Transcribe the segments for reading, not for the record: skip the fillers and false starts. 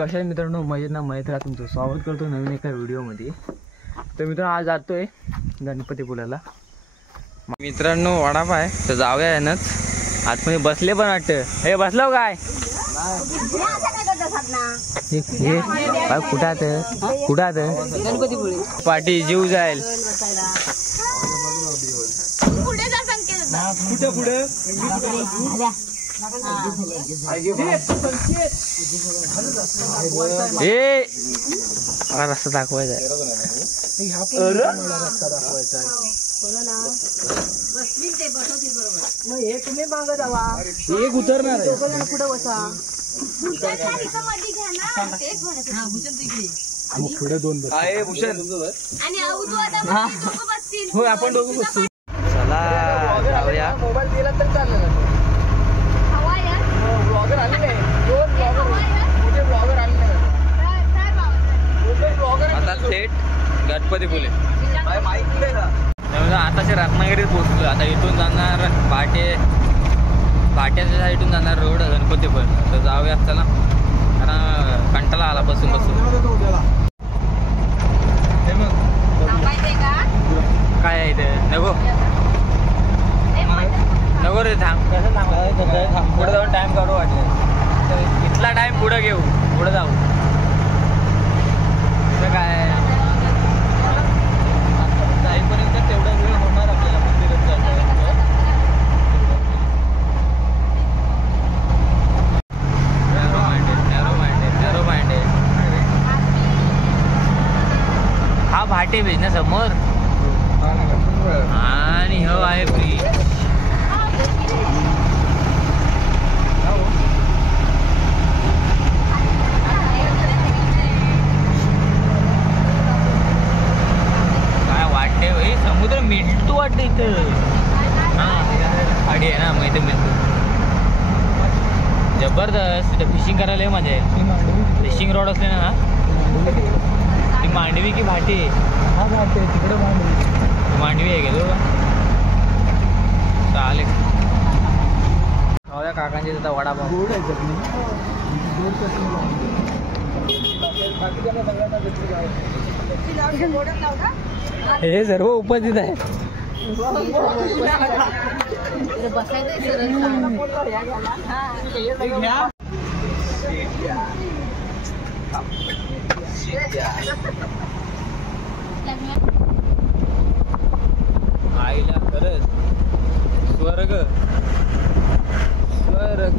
कशा आहे मित्रांनो, मजेत ना? मजेत राहा. तुमचं स्वागत करतो नवीन एका व्हिडिओमध्ये. तर मित्रांनो आज जातोय गणपतीपुळ्याला. मित्रांनो वडापाव आहे तर जाऊया यानंच. आतमध्ये बसले पण वाटतं. हे बसलो काय कुठात कुठात पाठी जीव जाईल ए रस्ता दाखवायचा एक उतरणार पुढे दोन हो आपण दोघं बसतो. चला जाऊया. मोबाईल दिला तर चाललं. ब्लॉगर आलेले दोन मोठे ब्लॉगर आलेले आता थेट गणपतीपुळे. आताचे रत्नागिरीत पोहोचलो. आता इथून जाणार भाट्याच्या साईडून जाणार रोड गणपतीपुळे. तर जाऊया चला, कारण कंटाळा आला बसून काय आहे ते. नको नको रे, थांब. कसं थांब पुढे जाऊन टाइम काढू वाटलं. इथला टाइम पुढे घेऊ, पुढे जाऊ. काय जाईपर्यंत तेवढा वेळ होणार आपल्याला मंदिरात जायचं. नॅरो माइंडेड हा भाटे बिझनेस समोर आणि हो आहे फ्री. काय वाटते भाई, समुद्र मिळतो वाटतं इथं. हा गाडी आहे ना, मग इथं मिळतो. जबरदस्त. इथं फिशिंग करायला मजा आहे. फिशिंग रॉड असले ना. ती मांडवी की भाटी? हा भाटी तिकडे मांडवी आहे गेलो. चालेल खाऊया काकांची तिथं वडापाव. हे सर्व उपस्थित आहे. आईला खरंच स्वर्ग स्वर्ग.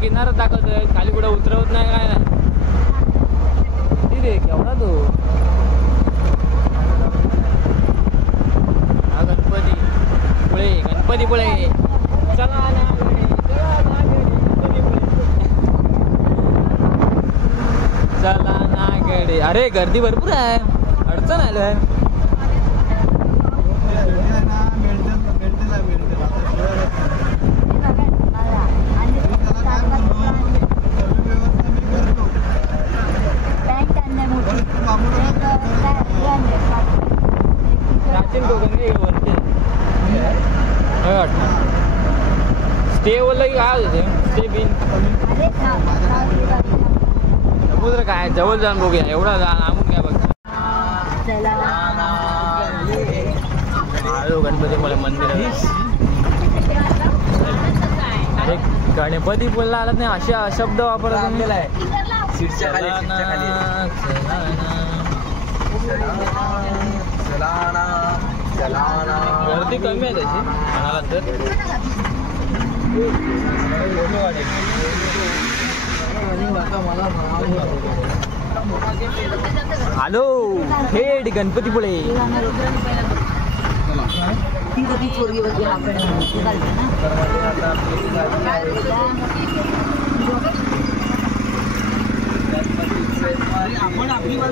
किनारा दाखवतोय, खाली कुठे उतरवत नाही. काय नाही रे केवढा तो. हा गणपतीपुळे चला चला ना गडे. अरे गर्दी भरपूर आहे, अडचण आलं. स्टे बोललं की काय होते. स्टे बिन समुद्र काय जवळ जाऊन बघूया. एवढा लांबून घ्या बघ. गणपतीपुळे मंदिर. गणपतीपुळेला आलात नाही अशा शब्द वापरला गेला आहे. चलाना गर्दी कमी आहे त्याची म्हणाला तर. हॅलो थेट गणपतीपुळे.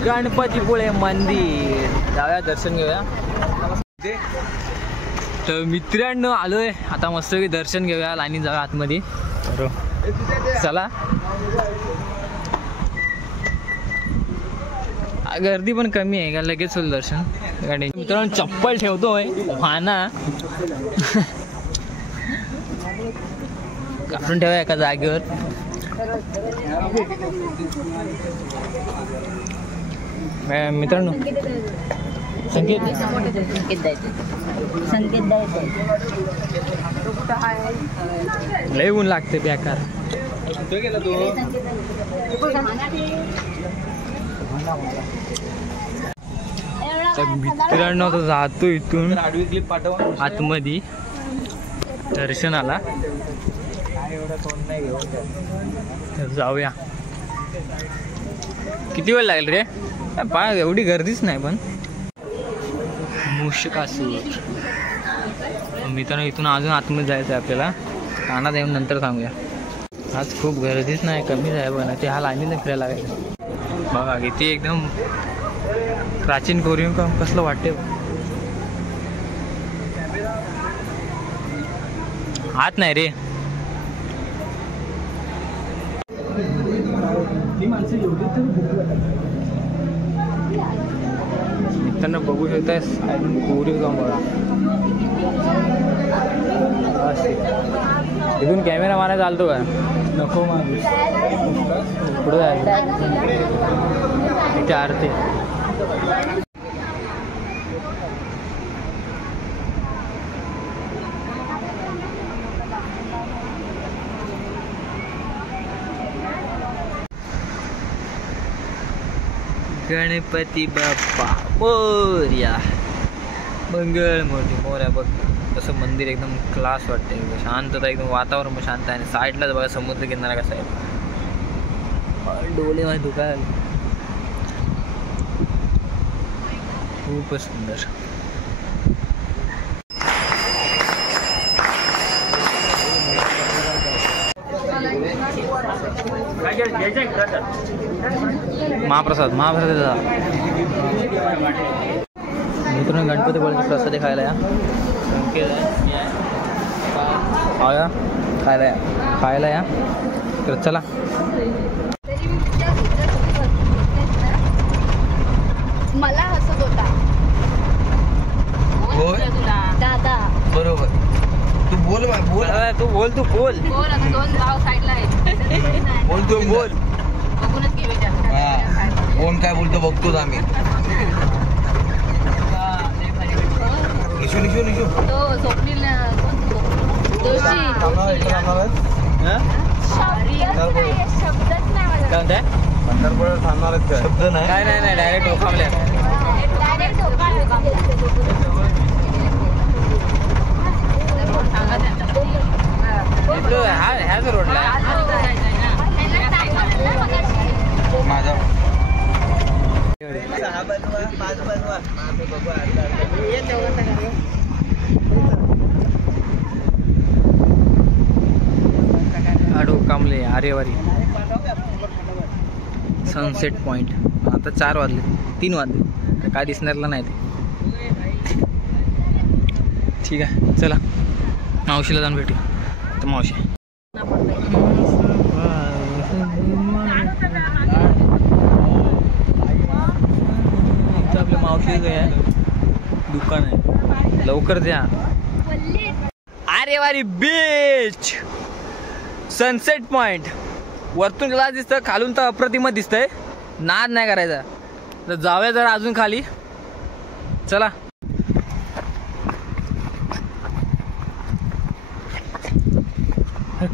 गणपतीपुळे मंदिर जाऊया दर्शन घेऊया. तर मित्रांनो आलोय आता मस्त दर्शन घेऊया. लाईनीत जाऊया आतमध्ये. चला गर्दी पण कमी आहे का लगेच होईल दर्शन. मित्रांनो चप्पल ठेवतोय फाना काढून ठेवा एका जागेवर. मित्रांनो संकेत लय ऊन लागते बेकार. तर मित्रांनो तो जातो इथून आतमध्ये दर्शनाला. तर जाऊया. किती वेळ लागेल रे? एवढी गर्दीच नाही पण. मूषकासूर. मित्रांनो इथून अजून आतमध्ये जायचं आहे आपल्याला. कानात येऊन नंतर सांगूया. आज खूप गर्दीच नाही कमीच आहे पण ते हा लाईनीला फिरायला लागेल. बघा किती एकदम प्राचीन कोरियन काम कसलं वाटते. आत नाही रे. मित्रांनो बघू शकताय कोरियन काम बघा. इथून कॅमेरा मारायला चालतो का? नको मारू. पुढे जायचं इथे आरती. गणपती बाप्पा मोरया. मंगळ मोठी मोरया. बघ कसं मंदिर एकदम क्लास वाटते. शांतता एकदम वातावरण शांत आहे. आणि साईडलाच बघा समुद्र किनारा कसा आहे. डोळे माझे दुखायला. खूपच सुंदर. महाप्रसाद महाप्रसाद. मित्रांनो गणपतीपुळेचा प्रसाद खायला या. खायला या. तर चला. मला हसत होता दादा. बरोबर. तू बोल तू बोल बोल. आता दोन भाव साईडला आहेत. बोल तू बोल. बघूनच घे विचार. कोण काय बोलतो बघतोच आम्ही. तो स्वप्नील जोशी. शब्दच नाही. थांबणार शब्द नाही. काय नाही डायरेक्ट ओखामल्या. ह्याच रोडला माझा. आडू कामले आरेवारी सनसेट पॉइंट. आता 4 वाजले 3 वाजले काय दिसणारला नाही ते. ठीक आहे चला मावशीला जाऊन भेटू. तर मावशी आपल्या मावशी आहे दुकान आहे. लवकर द्या. Aarewari beach sunset point. वरतून ग्लास दिसतं खालून तर अप्रतिमच दिसतंय. नाद नाही करायचा. तर जाऊया जरा अजून खाली. चला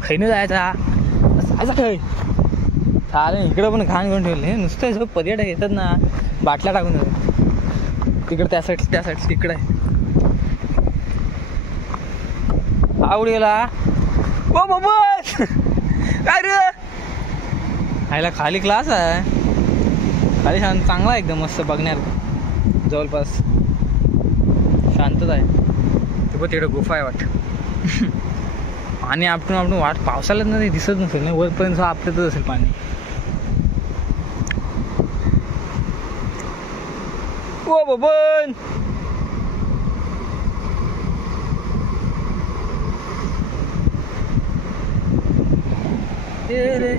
खैनं जायचा. असा खै चालेल. इकडं पण घाण घेऊन ठेवले. नुसतं सगळं पर्यटक येतात ना बाटल्या टाकून. तिकडं त्या साईड तिकडं आहे. आवडीला ओ बबस काय रे आईला खाली क्लास आहे खाली शांत चांगला आहे एकदम मस्त बघण्यात जवळपास शांतच आहे ते पण तिकडे गुफा आहे वाट आणि आपण वाट पावसाळ्यात नाही दिसत नसेल ना वरपर्यंत आपल्यातच असेल पाणी ओ बबन रे